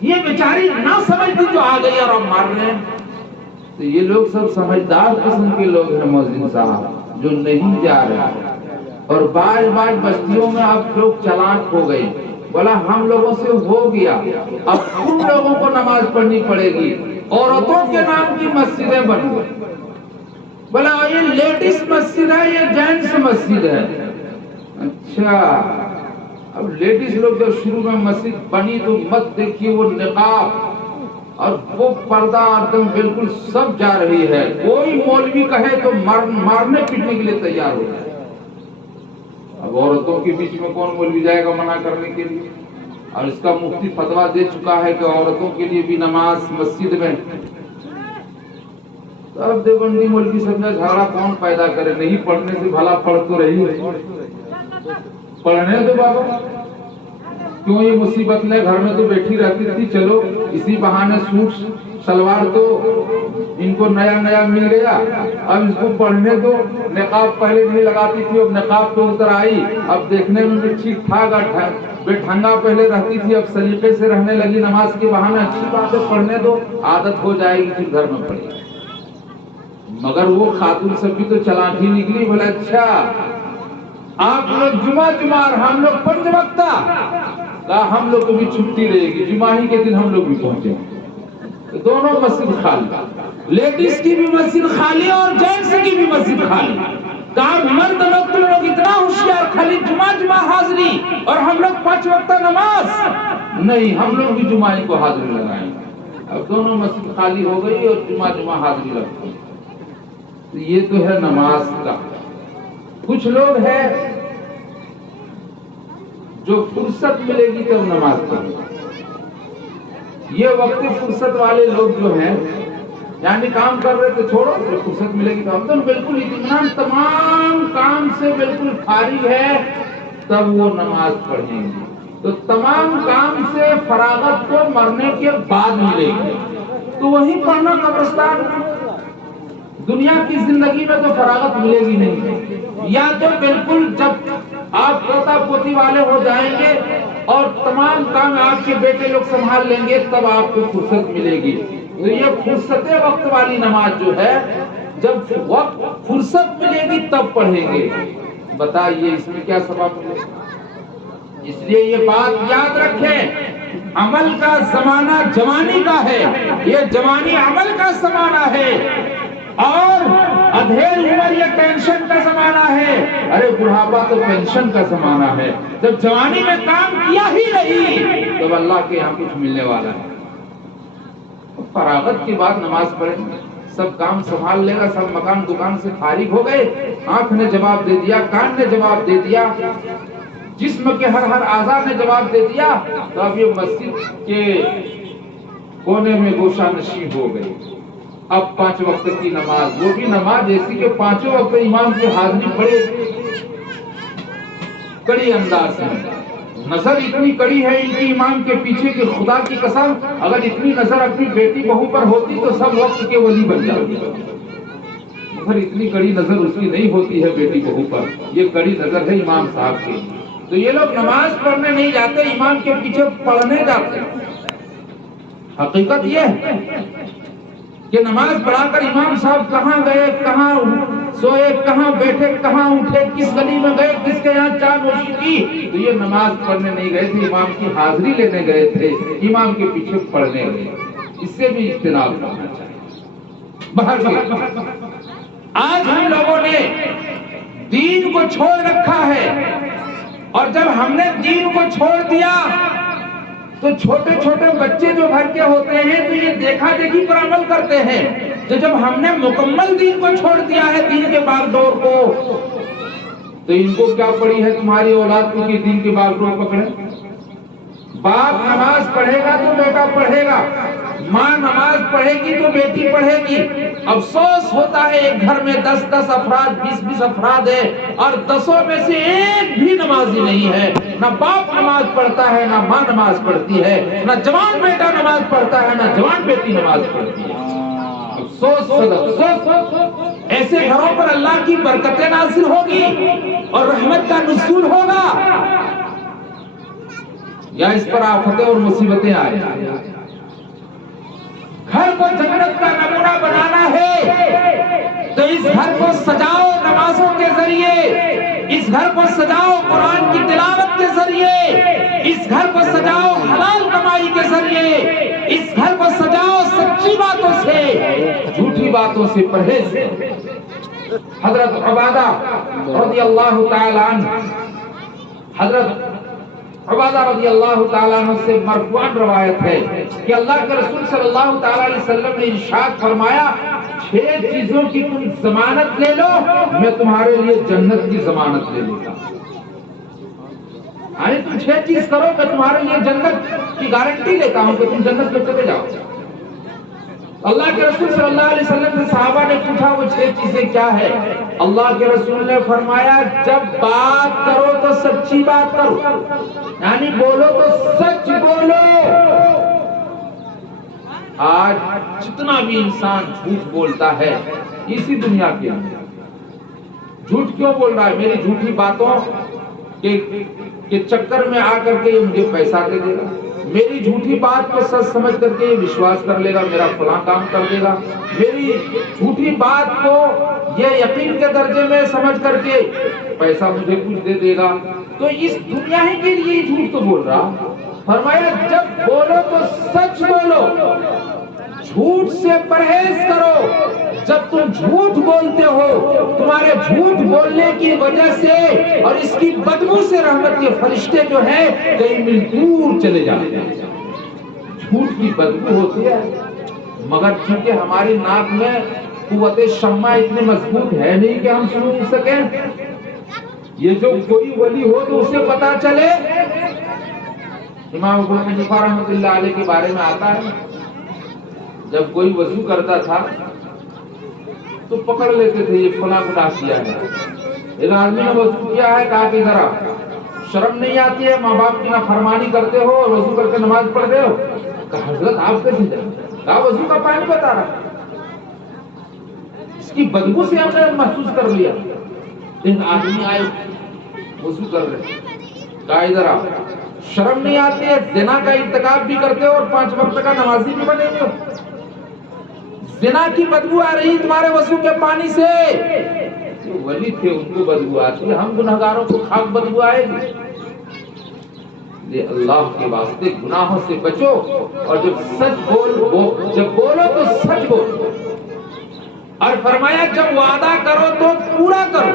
یہ بیچاری نہ سمجھتی جو آ گئی اور اب مار رہے ہیں. تو یہ لوگ سب سمجھدار قسم کے لوگ ہیں مؤذن صاحب جو نہیں جا رہے. اور بعض بستیوں میں اب لوگ چلاک ہو گئے، بولا ہم لوگوں سے ہو گیا، اب تم لوگوں کو نماز پڑھنی پڑے گی. عورتوں کے نام کی مسجدیں بن گئی. بولا یہ لیڈیز مسجد ہے، یہ جینٹس مسجد ہے. اچھا اب لیڈیز لوگ جب شروع میں مسجد بنی تو مت دیکھیے وہ نقاب اور وہ پردہ ایک دم بالکل سب جا رہی ہے. کوئی مولوی کہے تو مارنے پیٹنے کے لیے تیار ہو جائے. اب عورتوں کے بیچ میں کون مولوی جائے گا منع کرنے کے لیے؟ اور اس کا مفتی فتویٰ دے چکا ہے کہ عورتوں کے لیے بھی نماز مسجد میں. تو اب دیوبندی مولوی سب میں جھگڑا کون پیدا کرے؟ نہیں پڑھنے سے بھلا پڑھ تو رہی ہے، پڑھنے دو بابا. کیوں یہ مصیبت لے؟ گھر میں تو بیٹھی رہتی تھی، چلو اسی بہانے سوٹ شلوار تو ان کو نیا مل گیا، اب اس کو پڑھنے دو. نقاب پہلے نہیں لگاتی تھی، اب نقاب تو اتر آئی، اب دیکھنے میں بھی ٹھیک ٹھاک بے ڈھنگا پہلے رہتی تھی، اب سلیقے سے رہنے لگی. نماز کے بہانے اچھی بات ہے، پڑھنے دو، عادت ہو جائے گی پھر گھر میں پڑھے گی. مگر وہ خاتون سب بھی تو چلاکی نکلی. بولے اچھا آپ لوگ جمعہ اور ہم لوگ 5 وقت، ہم لوگ کو بھی چھٹی رہے گی، جمعہ ہی کے دن ہم لوگ بھی پہنچے. دونوں مسجد خالی، لیڈیز کی بھی مسجد خالی اور جینٹس کی بھی مسجد خالی. کہا مرد لوگ تم لوگ اتنا ہوشیار، خالی جمعہ حاضری اور ہم لوگ 5 وقت نماز نہیں، ہم لوگ بھی جمعہ کو حاضری لگائیں. اب دونوں مسجد خالی ہو گئی اور جمعہ حاضری لگتی. یہ تو ہے نماز کا. کچھ لوگ ہیں جو فرصت ملے گی تب نماز پڑھیں. یہ وقت فرصت والے لوگ جو ہیں، یعنی کام کر رہے تو چھوڑو، فرصت ملے گی تو اب تو بالکل اطمینان، تمام کام سے بالکل فارغ ہے تب وہ نماز پڑھیں گے. تو تمام کام سے فراغت کو مرنے کے بعد ملے گی تو وہی پڑھنا قبرستان. دنیا کی زندگی میں تو فراغت ملے گی نہیں. یا تو بالکل جب آپ پوتا پوتی والے ہو جائیں گے اور تمام کام آپ کے بیٹے لوگ سنبھال لیں گے، تب آپ کو فرصت ملے گی۔ تو یہ فرصت وقت والی نماز جو ہے، جب وقت فرصت ملے گی تب پڑھیں گے۔ بتائیے اس میں کیا ثواب ملے گا؟ اس لیے یہ بات یاد رکھیں، عمل کا زمانہ جوانی کا ہے، یہ جوانی عمل کا زمانہ ہے، اور ادھیر عمر یہ ٹینشن کا زمانہ ہے۔ ارے بڑھاپا تو پینشن کا زمانہ ہے۔ جب جوانی میں کام کیا ہی نہیں تو اللہ کے یہاں کچھ ملنے والا ہے۔ فراغت کے بعد نماز پڑھیں، سب کام سنبھال لے گا، سب مکان دکان سے فارغ ہو گئے، آنکھ نے جواب دے دیا، کان نے جواب دے دیا، جسم کے ہر اعضاء نے جواب دے دیا، تو اب یہ مسجد کے کونے میں گوشہ نشین ہو گئی۔ اب 5 وقت کی نماز، وہ بھی نماز ایسی کہ 5 وقت امام کی حاضری پڑے کڑی انداز میں۔ نظر اتنی کڑی ہے ان کی امام کے پیچھے کہ خدا کی قسم اگر اتنی نظر اپنی بیٹی بہو پر ہوتی تو سب وقت کے ولی بن جاتی، مگر اتنی کڑی نظر اس کی نہیں ہوتی ہے بیٹی بہو پر، یہ کڑی نظر ہے امام صاحب کی۔ تو یہ لوگ نماز پڑھنے نہیں جاتے، امام کے پیچھے پڑھنے جاتے۔ حقیقت یہ ہے کہ نماز پڑھا کر امام صاحب کہاں گئے، کہاں سوئے، کہاں بیٹھے، کہاں اٹھے، کس گلی میں گئے، کس کے یہاں چائے نوشی کی، تو یہ نماز پڑھنے نہیں گئے تھے، امام کی حاضری لینے گئے تھے، امام کے پیچھے پڑھنے گئے۔ اس سے بھی اجتناب کرنا چاہیے۔ بہرحال آج ہم لوگوں نے دین کو چھوڑ رکھا ہے، اور جب ہم نے دین کو چھوڑ دیا تو چھوٹے چھوٹے بچے جو گھر کے ہوتے ہیں تو یہ دیکھا دیکھی پر عمل کرتے ہیں۔ تو جب ہم نے مکمل دین کو چھوڑ دیا ہے، دین کے باغ ڈور کو، تو ان کو کیا پڑی ہے تمہاری اولاد کو کہ دین کے باغ ڈور پکڑے؟ باپ نماز پڑھے گا تو بیٹا پڑھے گا، ماں نماز پڑھے گی تو بیٹی پڑھے گی۔ افسوس ہوتا ہے ایک گھر میں 10 افراد 20 افراد ہے، اور 10 میں سے ایک بھی نمازی نہیں ہے۔ نہ باپ نماز پڑھتا ہے، نہ ماں نماز پڑھتی ہے، نہ جوان بیٹا نماز پڑھتا ہے، نہ جوان بیٹی نماز پڑھتی ہے۔ افسوس صد افسوس۔ ایسے گھروں پر اللہ کی برکتیں نازل ہوگی اور رحمت کا نزول ہوگا، یا اس پر آفتیں اور مصیبتیں آئیں۔ گھر کو جنت کا نمونہ بنانا ہے تو اس گھر کو سجاؤ نمازوں کے ذریعے، اس گھر کو سجاؤ قرآن کی تلاوت کے ذریعے، اس گھر کو سجاؤ حلال کمائی کے ذریعے، اس گھر کو سجاؤ سچی باتوں سے، جھوٹی باتوں سے پرہیز سے۔ حضرت عبادہ رضی اللہ تعالی عنہ، حضرت عبادہ رضی اللہ تعالیٰ عنہ سے مرفوعاً روایت ہے کہ اللہ کے رسول صلی اللہ تعالیٰ علیہ وسلم نے ارشاد فرمایا، 6 چیزوں کی تم ضمانت لے لو، میں تمہارے لیے جنت کی ضمانت لے لیتا ہوں۔ یعنی تم 6 چیز کرو، میں تمہارے لیے جنت کی گارنٹی لیتا ہوں کہ تم جنت میں چلے جاؤ۔ اللہ کے رسول صلی اللہ علیہ وسلم سے صحابہ نے پوچھا وہ 6 چیزیں کیا ہے؟ اللہ کے رسول نے فرمایا، جب بات کرو تو سچی بات کرو، یعنی بولو تو سچ بولو۔ آج جتنا بھی انسان جھوٹ بولتا ہے اسی دنیا کے اندر، جھوٹ کیوں بول رہا ہے؟ میری جھوٹی باتوں کے چکر میں آ کر کے یہ مجھے پیسہ دے دے گا، میری جھوٹی بات کو سچ سمجھ کر کے یہ وشواس کر لے گا، میرا فلاں کام کر دے گا، میری جھوٹی بات کو یہ یقین کے درجے میں سمجھ کر کے پیسہ مجھے کچھ دے دے گا، تو اس دنیا ہی کے لیے جھوٹ تو بول رہا۔ فرمایا جب بولو تو سچ بولو، جھوٹ سے پرہیز کرو۔ جب تم جھوٹ بولتے ہو، تمہارے جھوٹ بولنے کی وجہ سے اور اس کی بدبو سے رحمت کے فرشتے جو ہیں کئی میل دور چلے جاتے ہیں۔ جھوٹ کی بدبو ہوتی ہے، مگر چونکہ ہماری ناک میں قوت شمع اتنی مضبوط ہے نہیں کہ ہم سن سکیں۔ یہ جو کوئی ولی ہو تو اسے پتا چلے۔ امام ابو حنیفہ رحمۃ اللہ علیہ کے بارے میں آتا ہے، جب کوئی وضو کرتا تھا تو پکڑ لیتے تھے یہ فلاں گناہ کیا ہے۔ ایک آدمی نے وضو کیا ہے، کہا کہ ذرا شرم نہیں آتی ہے، ماں باپ کی نافرمانی کرتے ہو اور وضو کر کے نماز پڑھتے ہو؟ کہا حضرت آپ کیسے جانتے؟ کہا وضو کا پانی بتا رہا، اس کی بدبو سے ہم نے محسوس کر لیا۔ ایک آدمی آئے وضو کر رہے کہا ادھر آ، شرم نہیں آتی ہے؟ زنا کا ارتکاب بھی کرتے ہو اور 5 وقت کا نمازی بھی بنے ہوئے ہو، زنا کی بدبو آ رہی تمہارے وضو کے پانی سے، جو ولی تھے ان کو بدبو آتی ہے، ہم گنہگاروں کو خاک بدبو آئے گی؟ یہ اللہ کے واسطے گناہوں سے بچو، اور جب بولو تو سچ بولو، اور فرمایا جب وعدہ کرو تو پورا کرو،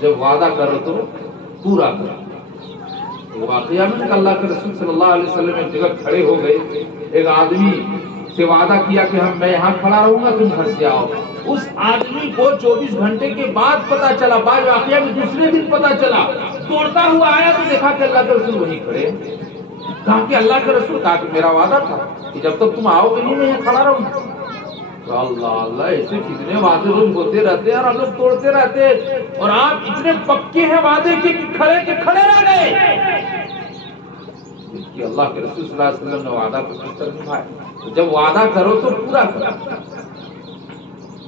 جب وعدہ کرو تو پورا کرو۔ واقعہ میں اللہ کے رسول صلی اللہ علیہ وسلم ایک جگہ کھڑے ہو گئے، ایک آدمی سے وعدہ کیا کہ میں یہاں کھڑا رہوں گا، تم گھر سے آؤ۔ اس آدمی کو 24 گھنٹے کے بعد پتا چلا، بعد واقعہ میں دوسرے دن پتا چلا، دوڑتا ہوا آیا تو دیکھا کہ اللہ کے رسول وہیں کھڑے ہیں۔ کہا کہ اللہ کے رسول، کہا کہ میرا وعدہ تھا کہ جب تک تم آؤ گے نہیں میں یہاں کھڑا رہوں گا۔ اللہ اللہ، ایسے کتنے وعدے روز ہوتے رہتے ہیں اور ہم لوگ توڑتے رہتے ہیں، اور آپ اتنے پکے ہیں وعدے کے کہ کھڑے رہ گئے۔ کہ اللہ کے رسول صلی اللہ علیہ وسلم نے وعدہ کو کس طرح نبھایا؟ تو جب وعدہ کرو تو پورا کرو۔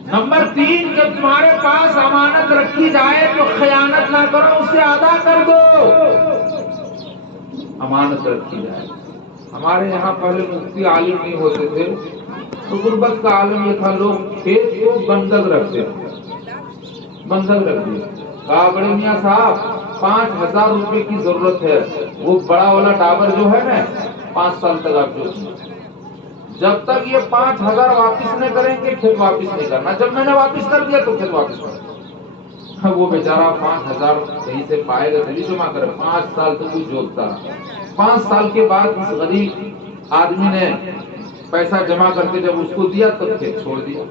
نمبر 3، جب تمہارے پاس امانت رکھی جائے تو خیانت نہ کرو، اسے ادا کر دو۔ امانت رکھی جائے، ہمارے یہاں پہلے مفتی عالم نہیں ہوتے تھے تو غربت کا عالم یہ تھا، لوگ کھیت کو بندک رکھتے تھے، بندک رکھ دیا، کہا بڑے میاں صاحب 5000 روپے کی ضرورت ہے، وہ بڑا والا ٹاور جو ہے نا 5 سال تک آپ جو جب تک یہ 5000 واپس نہیں کریں گے کھیت واپس نہیں کرنا، جب میں نے واپس کر دیا تو کھیت واپس کرنا۔ وہ بیچارہ 5000 کہیں سے پائے گا تبھی جمع کرے، 5 سال تک وہ جوتتا رہا۔ 5 سال کے بعد اس غریب آدمی نے پیسہ جمع کر کے جب اس کو دیا تب کھیت چھوڑ دیا۔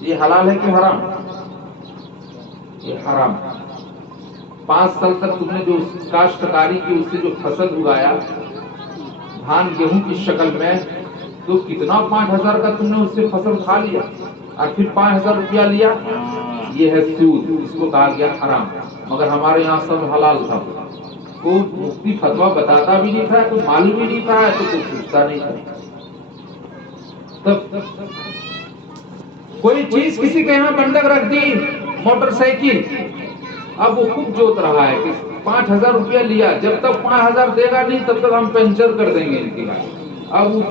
یہ حلال ہے کہ حرام؟ یہ حرام۔ 5 سال تک تم نے جو کاشتکاری کی، اس سے جو فصل اگایا دھان گیہوں کی شکل میں، تو کتنا 5000 کا تم نے اس سے فصل کھا لیا، اور پھر 5000 روپیہ لیا، یہ ہے سود، اس کو کہا گیا حرام۔ مگر ہمارے یہاں سب حلال تھا، کوئی مفتی فتویٰ بتاتا بھی نہیں تھا، کوئی معلوم ہی نہیں تھا، تو کوئی پوچھتا نہیں تھا۔ تب کوئی چیز کسی کے یہاں بندک رکھ دی، موٹر سائیکل، اب وہ خود جوت رہا ہے کہ 5000 روپیہ لیا، جب تک 5000 دے گا نہیں تب تک ہم پنچر کر دیں گے ان کی گاڑی۔ اب وہ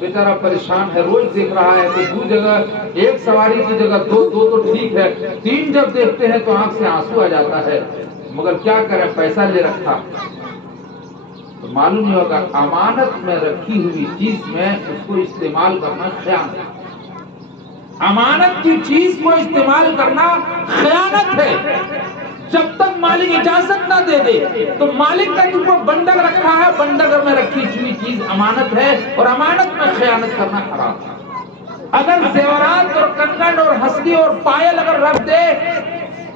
بیچارہ پریشان ہے، روز دیکھ رہا ہے کہ 2 جگہ، ایک سواری کی جگہ 2 تو ٹھیک ہے، 3 جب دیکھتے ہیں تو آنکھ سے آنسو آ جاتا ہے، مگر کیا کرے، پیسہ لے رکھا۔ تو معلوم نہیں ہوگا امانت میں رکھی ہوئی چیز میں اس کو استعمال کرنا خیانت، امانت کی چیز کو استعمال کرنا خیانت ہے۔ جب تک مالک اجازت نہ دے دے تو مالک نے تم کو بندک رکھا ہے، بندک میں رکھی ہوئی چیز امانت ہے، اور امانت میں خیانت کرنا حرام ہے۔ اگر زیورات اور کنگن اور ہنسلی اور پائل اگر رکھ دے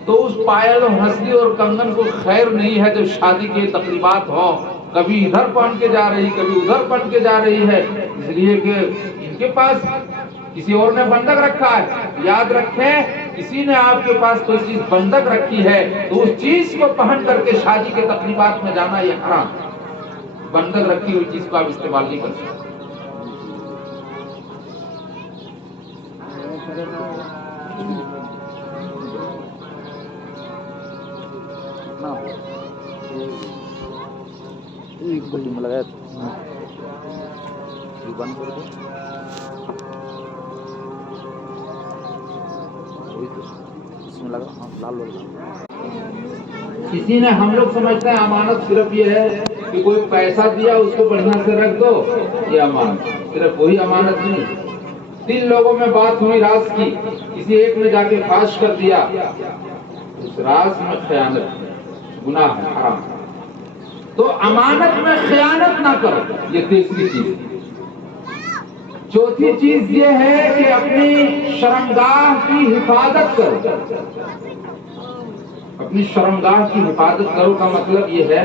تو اس پائل اور ہنسلی اور کنگن کو خیر نہیں ہے جب شادی کے تقریبات ہو، کبھی ادھر پہن کے جا رہی، کبھی ادھر پہن کے جا رہی ہے، اس لیے کہ ان کے پاس کسی اور نے بندک رکھا ہے۔ یاد رکھیں، کسی نے آپ کے پاس کوئی چیز بندک رکھی ہے تو اس چیز کو پہن کر کے شادی کے تقریبات میں جانا یہ حرام۔ بندک رکھی ہوئی چیز کو آپ استعمال نہیں کر سکتے۔ بند کر دو، کسی نے، ہم لوگ سمجھتے ہیں امانت صرف یہ ہے کہ کوئی پیسہ دیا اس کو بڑھیا سے رکھ دو، یہ امانت، صرف وہی امانت نہیں۔ 3 لوگوں میں بات ہوئی راز کی، کسی ایک نے جا کے فاش کر دیا، اس راز میں خیانت گناہ ہے، حرام۔ تو امانت میں خیانت نہ کرو، یہ تیسری چیز۔ چوتھی چیز یہ ہے کہ اپنی شرمگاہ کی حفاظت کرو۔ اپنی شرمگاہ کی حفاظت کرو کا مطلب یہ ہے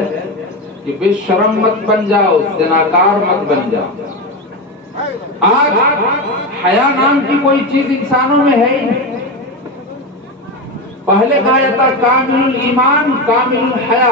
کہ بے شرم مت بن جاؤ، زناکار مت بن جاؤ۔ آج حیا نام کی کوئی چیز انسانوں میں ہے ہی نہیں۔ پہلے کہا جاتا کامل ایمان کامل الحیا،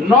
9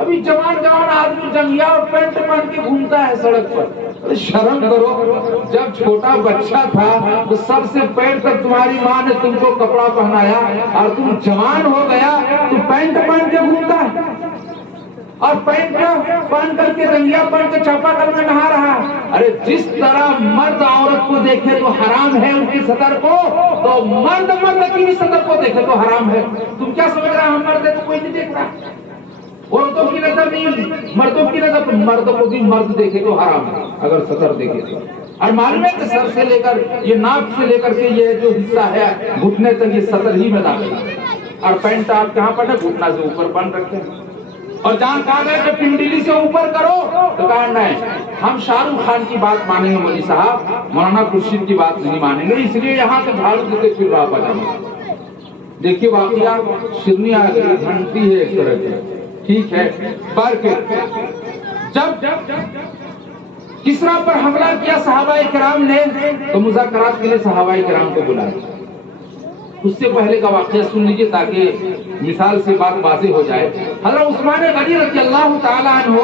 ابھی جوان آدمی جنگیا اور پینٹ پہن کے گھومتا ہے سڑک پر. شرم کرو. جب چھوٹا بچہ تھا تو سب سے پیر تک تمہاری ماں نے تم کو کپڑا پہنایا, اور تم جوان ہو گیا تو پینٹ پہن کے گھومتا ہے, اور پینٹ پہن کر کے جنگیا پہن کے چاپا کل میں نہا رہا ہے. ارے جس طرح مرد عورت کو دیکھے تو حرام ہے ان کی سطر کو, تو مرد کی بھی سطر کو دیکھے تو حرام ہے. تم کیا سمجھ رہا ہم مرد ہے تو کوئی نہیں دیکھ رہا, عورتوں کی نظر نہیں مردوں کی نظر, تو مرد کو بھی مرد دیکھے تو حرام ہے اگر سطر دیکھے تو. اور معلوم ہے کہ سر سے لے کر یہ ناک سے لے کر کے یہ جو حصہ ہے گھٹنے تک یہ سطر ہی میں داخل ہے, اور پینٹ آپ کہاں پر ہے گھٹنا سے اوپر بند رکھتے ہیں. اور جہاں کہا گیا کہ پنڈلی سے اوپر کرو تو کہا نہیں, ہم شاہ رخ خان کی بات مانیں گے مولوی صاحب, مولانا خورشید کی بات نہیں مانیں گے, اس لیے یہاں سے جھاڑو دیتے پھر رہا پاجامہ. دیکھیے واقعہ شرنی آ گئی, گھنٹی ہے ایک طرح کی, ٹھیک ہے. جب کسرا پر حملہ کیا صحابہ کرام نے تو مذاکرات کے لیے صحابہ کرام کو بلایا. اس سے پہلے کا واقعہ سن لیجیے تاکہ مثال سے بات واضح ہو جائے. حضرت عثمان غنی رضی اللہ تعالیٰ عنہ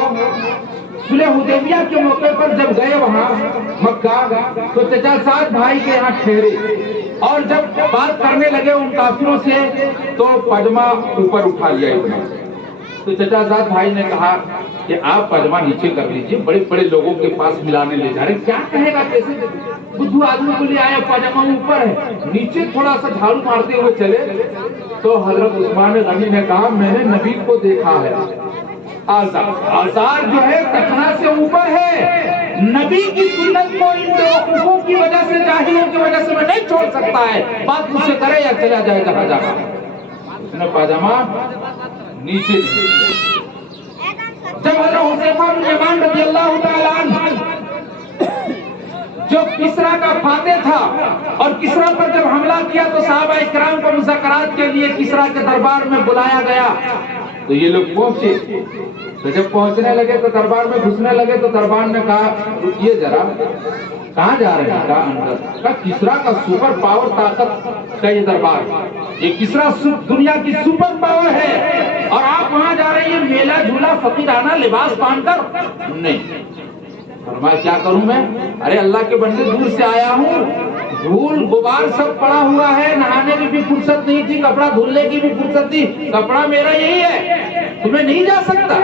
صلح حدیبیہ کے موقع پر جب گئے وہاں مکہ تو چچا سعد بھائی کے یہاں ٹھہرے, اور جب بات کرنے لگے ان کافروں سے تو پاجامہ اوپر اٹھا لیا اتنا. تو چچا سعد بھائی نے کہا کہ آپ پاجامہ نیچے کر لیجیے, بڑے بڑے لوگوں کے پاس ملانے لے جا رہے, کیا کہے گا, کیسے بدھو آدمی کو لے آیا, پاجامہ اوپر ہے, نیچے تھوڑا سا جھاڑو مارتے ہوئے چلے. تو حضرت عثمان غنی نے کہا میں نے نبی کو دیکھا ہے, آزار جو ہے تخنا سے اوپر ہے, نبی کی سنت کو ان بیوقوفوں کی وجہ سے, جاہلوں کی وجہ سے میں نہیں چھوڑ سکتا ہے, بات مجھ سے کرے یا چلا جائے جہاں جانا. اس نے پاجامہ نیچے. جب حضرت حذیفہ بن یمان رضی اللہ تعالیٰ عنہ جو کسرا کا فاتح تھا, اور کسرا پر جب حملہ کیا تو صحابہ اکرام کو مذاکرات کے لیے کسرا کے دربار میں بلایا گیا. تو یہ لوگ پہنچے, تو جب پہنچنے لگے تو دربار میں گھسنے لگے تو دربار نے کہا رکیے ذرا, کہاں جا رہے ہیں, کہا اندر. کہا کسرا کا سپر پاور طاقت کا یہ دربار, یہ کسرا دنیا کی سپر پاور ہے, اور آپ وہاں جا رہے ہیں میلہ جھولا فقیرانہ لباس پہن کر. نہیں. فرمایا کیا کروں میں, ارے اللہ کے بندے دور سے آیا ہوں, دھول غبار سب پڑا ہوا ہے, نہانے کی بھی فرصت نہیں تھی, کپڑا دھلنے کی بھی فرصت تھی, کپڑا میرا یہی ہے, تمہیں نہیں جا سکتا,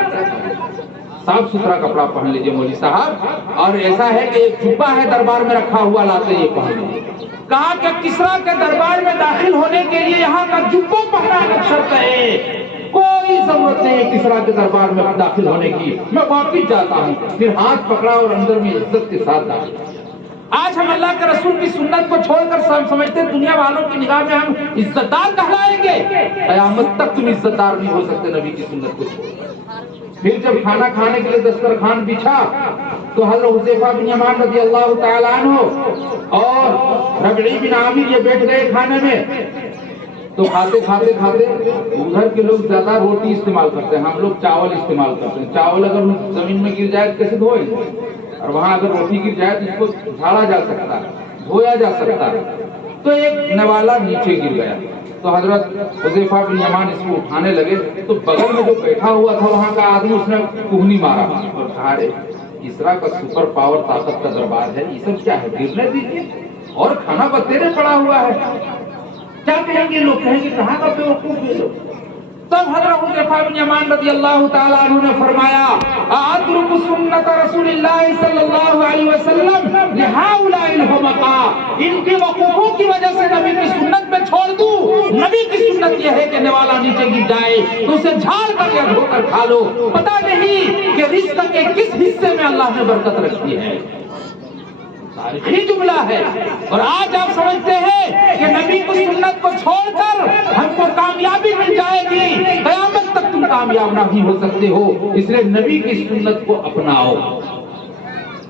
صاف ستھرا کپڑا پہن لیجئے مولوی صاحب, اور ایسا ہے کہ ایک جبہ ہے دربار میں رکھا ہوا, لاتے یہ پہن لیجئے. کہا کہ کسرا کے دربار میں داخل ہونے کے لیے یہاں کا جبہ پہننا شرط ہے, کوئی ضرورت نہیں ہے کسرا کے دربار میں داخل ہونے کی, میں واپس جاتا ہوں. پھر ہاتھ پکڑا اور اندر میں عزت کے ساتھ داخل. آج ہم اللہ کے رسول کی سنت کو چھوڑ کر سمجھتے دنیا والوں کی نگاہ میں ہم عزت دار کہلائیں گے, قیامت تک تم عزت دار نہیں ہو سکتے نبی کی سنت کو چھوڑ کر. پھر جب کھانا کھانے کے لیے دسترخوان بچھا تو حضرت حذیفہ بن یمان رضی اللہ تعالیٰ عنہ اور ربعی بن عامر یہ بیٹھ گئے کھانے میں. تو کھاتے کھاتے کھاتے ادھر کے لوگ زیادہ روٹی استعمال کرتے ہیں, ہم لوگ چاول استعمال کرتے ہیں. چاول اگر زمین میں گر جائے تو کیسے دھوئیں, اور وہاں اگر روٹی گر جائے تو اس کو جھاڑا جا سکتا ہے, دھویا جا سکتا ہے. تو ایک نوالا نیچے گر گیا, تو حضرت حذیفہ بن یمان اس کو اٹھانے لگے تو بغل میں جو بیٹھا ہوا تھا وہاں کا آدمی اس نے کوہنی مارا اور کہا رے کسرا کا سپر پاور طاقت کا دربار ہے, یہ سب کیا ہے, گرنے دیجیے, اور کھانا بتیرے پڑا ہوا ہے. کیا کہیں گے لوگ, کہیں گے کہاں کا بیوقوف یہ لوگ. تب حضرت حذیفہ بن یمان رضی اللہ تعالیٰ عنہ نے فرمایا اترک سنت رسول اللہ صلی اللہ علیہ وسلم لہؤلاء الحمقاء, ان کے وقوفوں کی وجہ سے نبی کی سنت میں چھوڑ دوں. نبی کی سنت یہ ہے کہ نوالا نیچے گر جائے تو اسے جھاڑ کر یا دھو کر کھا لو, پتہ نہیں کہ رزق کے کس حصے میں اللہ نے برکت رکھی ہے. تاریخی جملہ ہے. اور آج آپ سمجھتے ہیں کہ نبی کی سنت کو چھوڑ کر ہم کو کامیابی مل جائے گی, قیامت تک تم کامیاب نہیں ہو سکتے ہو. اس لیے نبی کی سنت کو اپناؤ.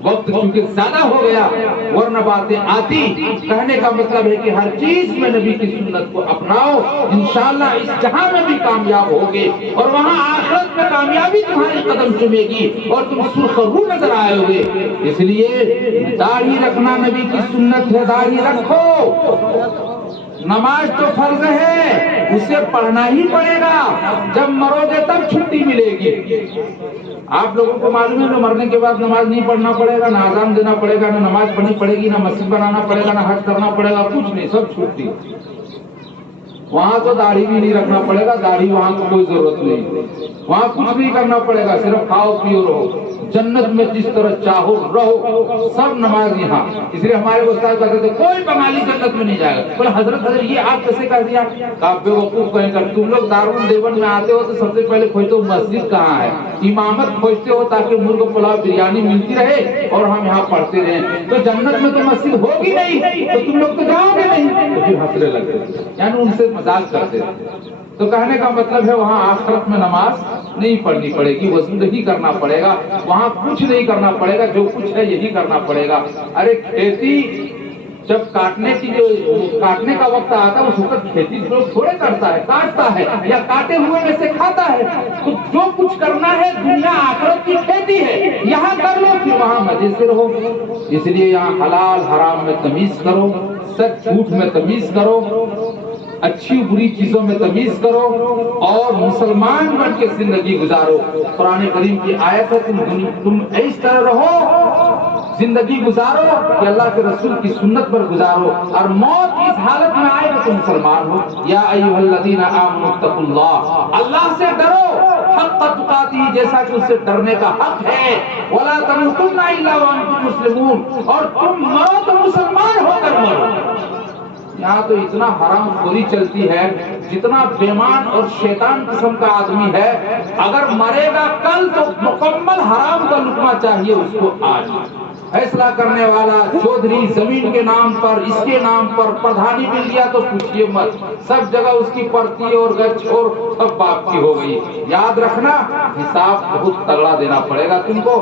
وقت چونکہ زیادہ ہو گیا ورنہ باتیں آتی. کہنے کا مطلب ہے کہ ہر چیز میں نبی کی سنت کو اپناؤ, انشاءاللہ اس جہاں میں بھی کامیاب ہوگے, اور وہاں آخرت میں کامیابی تمہاری قدم چومے گی اور تم سرخرو نظر آئے ہوگے. اس لیے داڑھی رکھنا نبی کی سنت ہے, داڑھی رکھو. نماز تو فرض ہے, اسے پڑھنا ہی پڑے گا, جب مرو گے تب چھٹی ملے ملے گی. آپ لوگوں کو معلوم ہے نہ مرنے کے بعد نماز نہیں پڑھنا پڑے گا، نہ اذان دینا پڑے گا، نہ نماز پڑھنی پڑے گی، نہ مسجد بنانا پڑے گا، نہ حج کرنا پڑے گا، کچھ نہیں، سب چھوٹی. وہاں تو داڑھی بھی نہیں رکھنا پڑے گا، داڑھی وہاں کو کوئی ضرورت نہیں. وہاں کچھ نہیں کرنا پڑے گا، صرف کھاؤ پیو رہو. جنت میں جس طرح چاہو رہو، سب نماز یہاں. اس لیے ہمارے استاد کہتے تھے کوئی بنگالی جنت میں نہیں جائے گا. بولے حضرت یہ آپ کیسے کہہ دیا؟ آپ بیوقوف کہیں کر، تم لوگ دارالدیوبند میں آتے ہو تو سب سے پہلے کھوجتے ہو مسجد کہاں ہے، امامت کھوجتے ہو تاکہ مرغ پلاؤ بریانی ملتی رہے اور ہم یہاں پڑھتے رہیں. تو جنت میں تو مسجد ہوگی نہیں تو تم لوگ تو جاؤ گے نہیں. تو پھر ہنسنے لگتے، یعنی ان سے مذاق کرتے. تو کہنے کا مطلب ہے وہاں آخرت میں نماز نہیں پڑھنی پڑے گی، وضو نہیں کرنا پڑے گا، وہاں کچھ نہیں کرنا پڑے گا، جو کچھ ہے یہی کرنا پڑے گا. ارے کھیتی جب کاٹنے کا وقت آتا ہے اس وقت کھیتی لوگ تھوڑے کرتا ہے، کاٹتا ہے یا کاٹے ہوئے میں سے کھاتا ہے. تو جو کچھ کرنا ہے دنیا آخرت کی کھیتی ہے، یہاں کر لو پھر وہاں مزے سے رہو. اس لیے یہاں حلال حرام میں تمیز کرو، سچ جھوٹ میں تمیز کرو، اچھی بری چیزوں میں تمیز کرو اور مسلمان بن کے زندگی گزارو. قرآن کریم کی آیت ہے تم اس طرح رہو، زندگی گزارو کہ اللہ کے رسول کی سنت پر گزارو، اور موت اس حالت میں آئے کہ تم مسلمان ہو. یا ایھا الذین آمنوا اتقوا اللہ، اللہ سے ڈرو حق تقاتی، جیسا کہ اس سے ڈرنے کا حق ہے. ولا تموتن الا وانتم مسلمون، اور تم مرو تو مسلمان ہو کر مرو. یہاں تو اتنا حرام خوری چلتی ہے، جتنا بیمان اور شیطان قسم کا آدمی ہے، اگر مرے گا کل تو مکمل حرام کا لقمہ چاہیے اس کو آج. فیصلہ کرنے والا چودھری زمین کے نام پر، اس کے نام پر پردھانی مل گیا تو پوچھئے مت، سب جگہ اس کی پرتی اور گچ اور سب باپ کی ہو گئی. یاد رکھنا حساب بہت تگڑا دینا پڑے گا تم کو.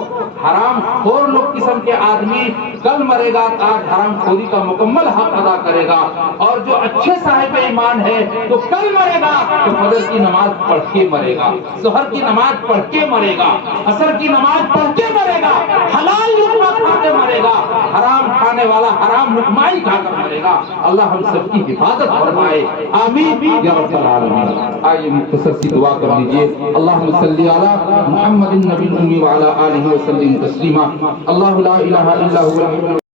حرام خور لوگ قسم کے آدمی کل مرے گا، آج حرام خوری کا مکمل حق ادا کرے گا. اور جو اچھے صاحب ایمان ہے تو کل مرے گا تو فجر کی نماز پڑھ کے مرے گا، ظہر کی نماز پڑھ کے مرے گا، عصر کی نماز پڑھ کے مرے گا، حلال لقمہ کھا کے مرے گا. حرام کھانے والا حرام لقمہ ہی کھا کر مرے گا. اللہ ہم سب کی حفاظت فرمائے، آمین یا رب العالمین. آئیے مختصر سی دعا کر لیجیے. اللہم صلی علی محمد النبی الامی وعلی آلہ وسلم تسلیما. اللہ لا الہ الا هو